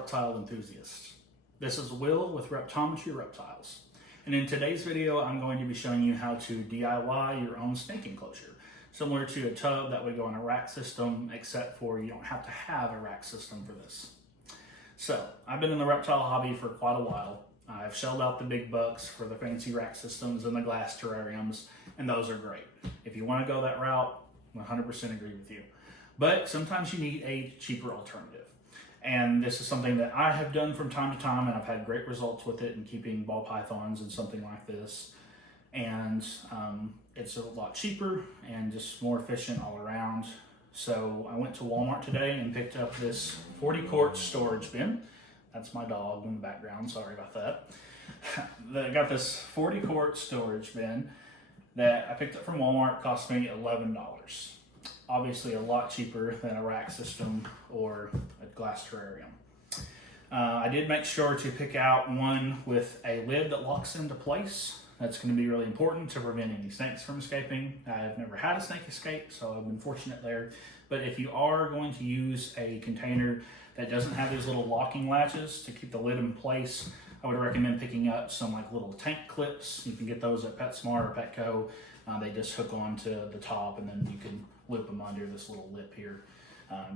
reptile enthusiasts. This is Will with Reptometry Reptiles. And in today's video, I'm going to be showing you how to DIY your own snake enclosure. Similar to a tub that would go in a rack system, except for you don't have to have a rack system for this. So, I've been in the reptile hobby for quite a while. I've shelled out the big bucks for the fancy rack systems and the glass terrariums, and those are great. If you want to go that route, 100% agree with you. But sometimes you need a cheaper alternative. And this is something that I have done from time to time, and I've had great results with it in keeping ball pythons and something like this. And it's a lot cheaper and just more efficient all around. So I went to Walmart today and picked up this 40-quart storage bin. That's my dog in the background, sorry about that. I got this 40-quart storage bin that I picked up from Walmart. Cost me $11. Obviously a lot cheaper than a rack system or a glass terrarium. I did make sure to pick out one with a lid that locks into place. That's going to be really important to prevent any snakes from escaping. I've never had a snake escape, so I've been fortunate there. But if you are going to use a container that doesn't have these little locking latches to keep the lid in place, I would recommend picking up some like little tank clips. You can get those at PetSmart or Petco. They just hook onto the top, and then you can loop them under this little lip here,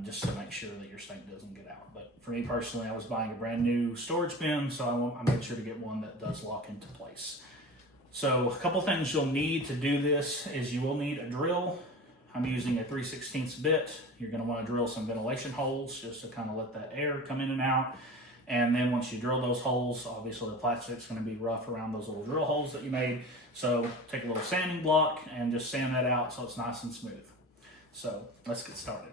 just to make sure that your snake doesn't get out. But for me personally, I was buying a brand new storage bin, so I made sure to get one that does lock into place. So a couple things you'll need to do this is you will need a drill. I'm using a 3/16 bit. You're going to want to drill some ventilation holes just to kind of let that air come in and out. And then once you drill those holes, obviously the plastic's going to be rough around those little drill holes that you made. So take a little sanding block and just sand that out so it's nice and smooth. So let's get started.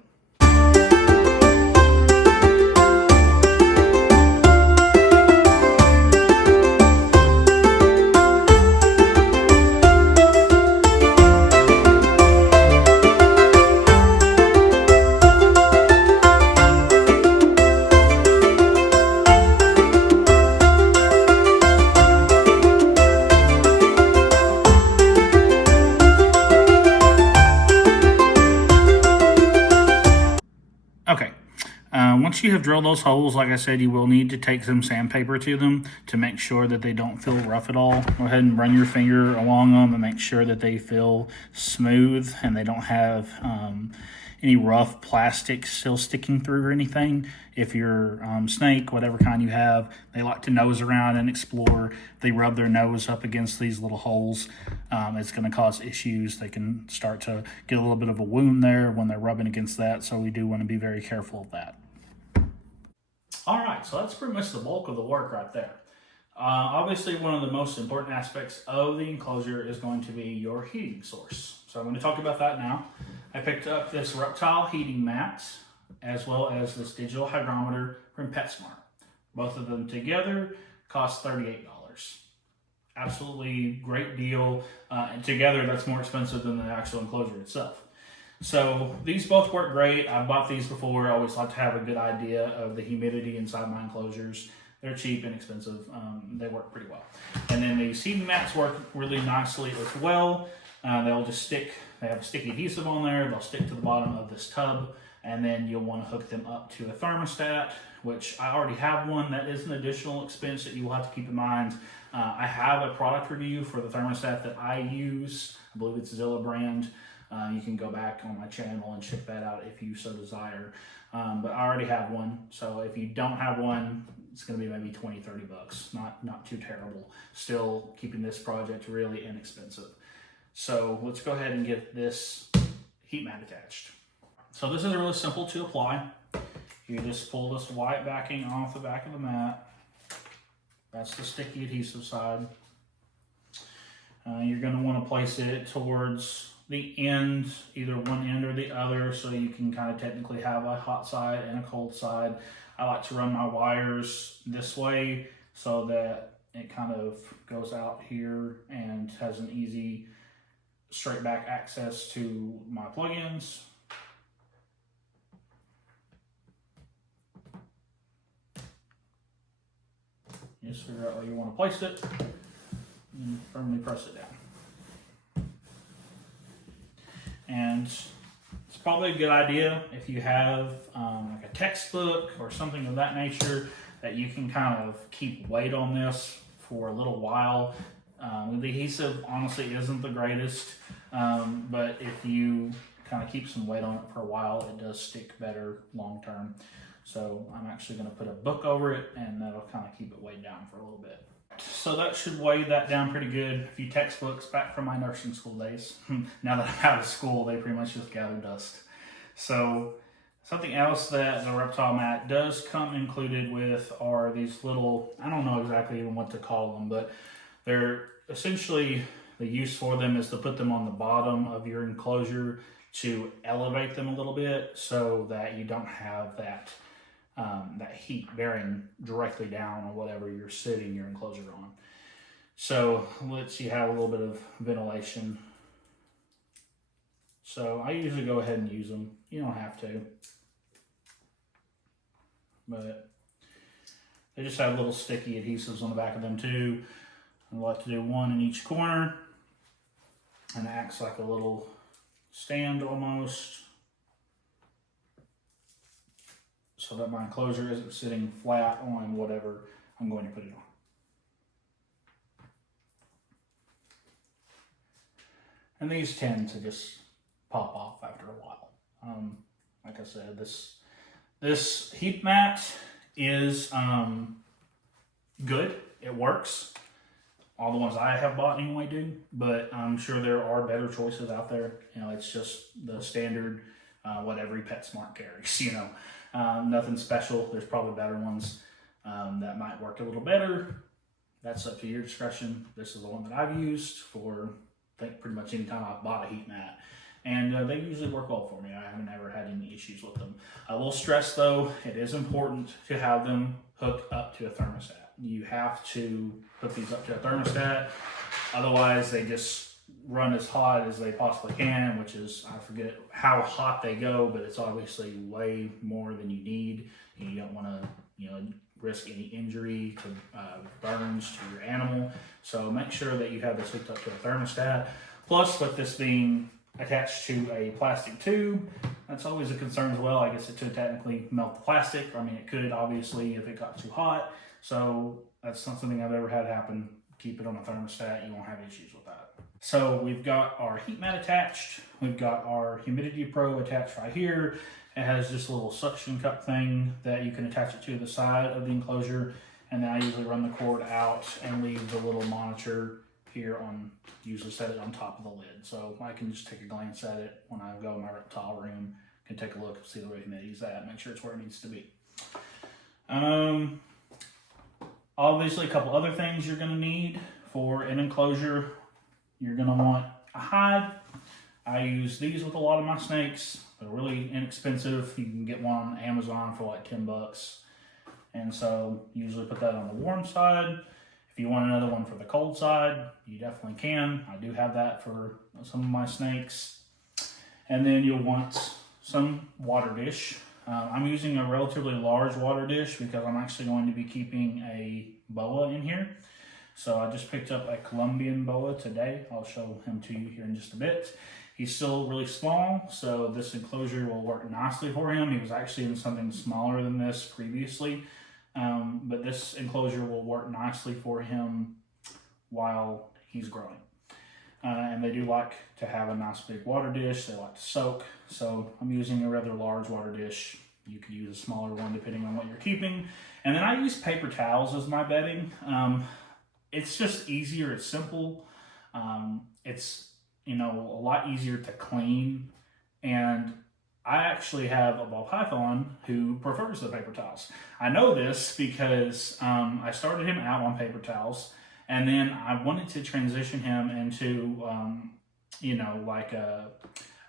Okay, once you have drilled those holes, like I said, you will need to take some sandpaper to them to make sure that they don't feel rough at all. Go ahead and run your finger along them and make sure that they feel smooth and they don't have any rough plastic still sticking through or anything. If your snake, whatever kind you have, they like to nose around and explore. They rub their nose up against these little holes. It's going to cause issues. They can start to get a little bit of a wound there when they're rubbing against that, so we do want to be very careful of that. All right, so that's pretty much the bulk of the work right there. Obviously, one of the most important aspects of the enclosure is going to be your heating source. So I'm going to talk about that now. I picked up this reptile heating mat as well as this digital hygrometer from PetSmart. Both of them together cost $38. Absolutely great deal. And together, that's more expensive than the actual enclosure itself. So these both work great. I've bought these before. I always like to have a good idea of the humidity inside my enclosures. They're cheap and expensive. They work pretty well. And then these heating mats work really nicely as well. They'll just stick. They have a sticky adhesive on there. They'll stick to the bottom of this tub, and then you'll want to hook them up to a thermostat, which I already have one. That is an additional expense that you will have to keep in mind. I have a product review for the thermostat that I use. I believe it's Zilla brand. You can go back on my channel and check that out if you so desire. But I already have one, so if you don't have one, it's going to be maybe $20-30. Not too terrible. Still keeping this project really inexpensive. So let's go ahead and get this heat mat attached. So this is really simple to apply. You just pull this white backing off the back of the mat. That's the sticky adhesive side. You're going to want to place it towards the end, either one end or the other, so you can kind of technically have a hot side and a cold side. I like to run my wires this way so that it kind of goes out here and has an easy straight back access to my plugins. Just figure out where you want to place it and firmly press it down. And probably a good idea if you have like a textbook or something of that nature. that you can kind of keep weight on this for a little while. The adhesive honestly isn't the greatest, but if you kind of keep some weight on it for a while, it does stick better long term. So I'm actually going to put a book over it, and that'll kind of keep it weighed down for a little bit. So that should weigh that down pretty good. A few textbooks back from my nursing school days. Now that I'm out of school, they pretty much just gather dust. So something else that the reptile mat does come included with are these little, I don't know exactly even what to call them, but they're essentially, the use for them is to put them on the bottom of your enclosure to elevate them a little bit so that you don't have that that heat bearing directly down on whatever you're sitting your enclosure on. So lets you have a little bit of ventilation. So I usually go ahead and use them. You don't have to, but they just have little sticky adhesives on the back of them too. I like to do one in each corner, and it acts like a little stand almost, so that my enclosure isn't sitting flat on whatever I'm going to put it on. And these tend to just pop off after a while. Like I said, this heat mat is good. It works. All the ones I have bought anyway do, but I'm sure there are better choices out there. You know, it's just the standard, what every PetSmart carries, you know. Nothing special. There's probably better ones that might work a little better. That's up to your discretion. This is the one that I've used for, I think, pretty much any time I've bought a heat mat. And they usually work well for me. I haven't ever had any issues with them. I will stress though, it is important to have them hooked up to a thermostat. You have to hook these up to a thermostat. Otherwise they just run as hot as they possibly can, which is, I forget how hot they go, but it's obviously way more than you need. You don't want to, you know, risk any injury to burns to your animal. So make sure that you have this hooked up to a thermostat. Plus, with this being attached to a plastic tube, that's always a concern as well. I guess it could technically melt the plastic. I mean, it could, obviously, if it got too hot. So that's not something I've ever had happen. Keep it on a thermostat. You won't have issues with that. So we've got our heat mat attached. We've got our humidity probe attached right here. It has just a little suction cup thing that you can attach it to the side of the enclosure. And then I usually run the cord out and leave the little monitor here on, usually set it on top of the lid. So I can just take a glance at it when I go in my reptile room, can take a look, see the way humidity's at, make sure it's where it needs to be. Obviously, a couple other things you're going to need for an enclosure. You're going to want a hide. I use these with a lot of my snakes. They're really inexpensive. You can get one on Amazon for like 10 bucks. And so usually put that on the warm side. If you want another one for the cold side, you definitely can. I do have that for some of my snakes. And then you'll want some water dish. I'm using a relatively large water dish because I'm actually going to be keeping a boa in here. So I just picked up a Colombian boa today. I'll show him to you here in just a bit. He's still really small, so this enclosure will work nicely for him. He was actually in something smaller than this previously, but this enclosure will work nicely for him while he's growing. And they do like to have a nice big water dish. They like to soak. So I'm using a rather large water dish. You could use a smaller one depending on what you're keeping. And then I use paper towels as my bedding. It's just easier. It's simple. It's, you know, a lot easier to clean. And I actually have a ball python who prefers the paper towels. I know this because I started him out on paper towels. And then I wanted to transition him into, you know, like a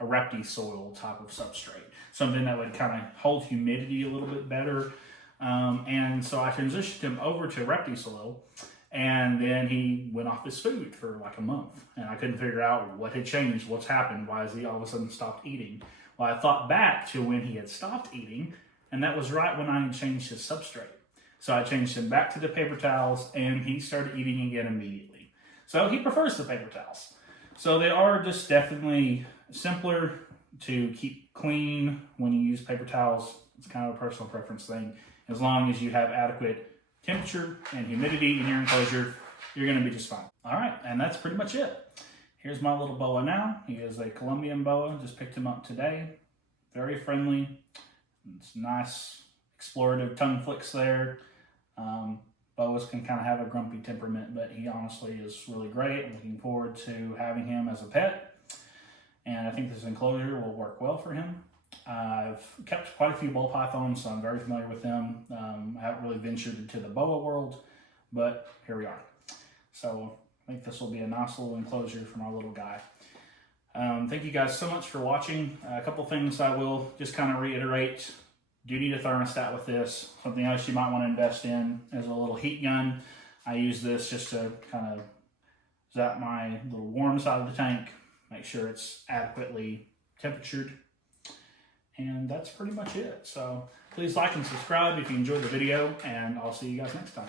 Repti soil type of substrate. Something that would kind of hold humidity a little bit better. And so I transitioned him over to Repti soil. And then he went off his food for like a month. And I couldn't figure out what had changed, what's happened, why has he all of a sudden stopped eating? Well, I thought back to when he had stopped eating, and that was right when I had changed his substrate. So I changed him back to the paper towels, and he started eating again immediately. So he prefers the paper towels. So they are just definitely simpler to keep clean when you use paper towels. It's kind of a personal preference thing. As long as you have adequate temperature and humidity in your enclosure, you're going to be just fine. All right, and that's pretty much it. Here's my little boa now. He is a Colombian boa. Just picked him up today. Very friendly. It's nice explorative tongue flicks there. Boas can kind of have a grumpy temperament, but he honestly is really great. I'm looking forward to having him as a pet, and I think this enclosure will work well for him. I've kept quite a few ball pythons, so I'm very familiar with them. I haven't really ventured into the boa world, but here we are. So I think this will be a nice little enclosure for my little guy. Thank you guys so much for watching. A couple things I will just kind of reiterate. Do need a thermostat with this. Something else you might want to invest in is a little heat gun. I use this just to kind of zap my little warm side of the tank, make sure it's adequately temperatured. And that's pretty much it. So please like and subscribe if you enjoyed the video, and I'll see you guys next time.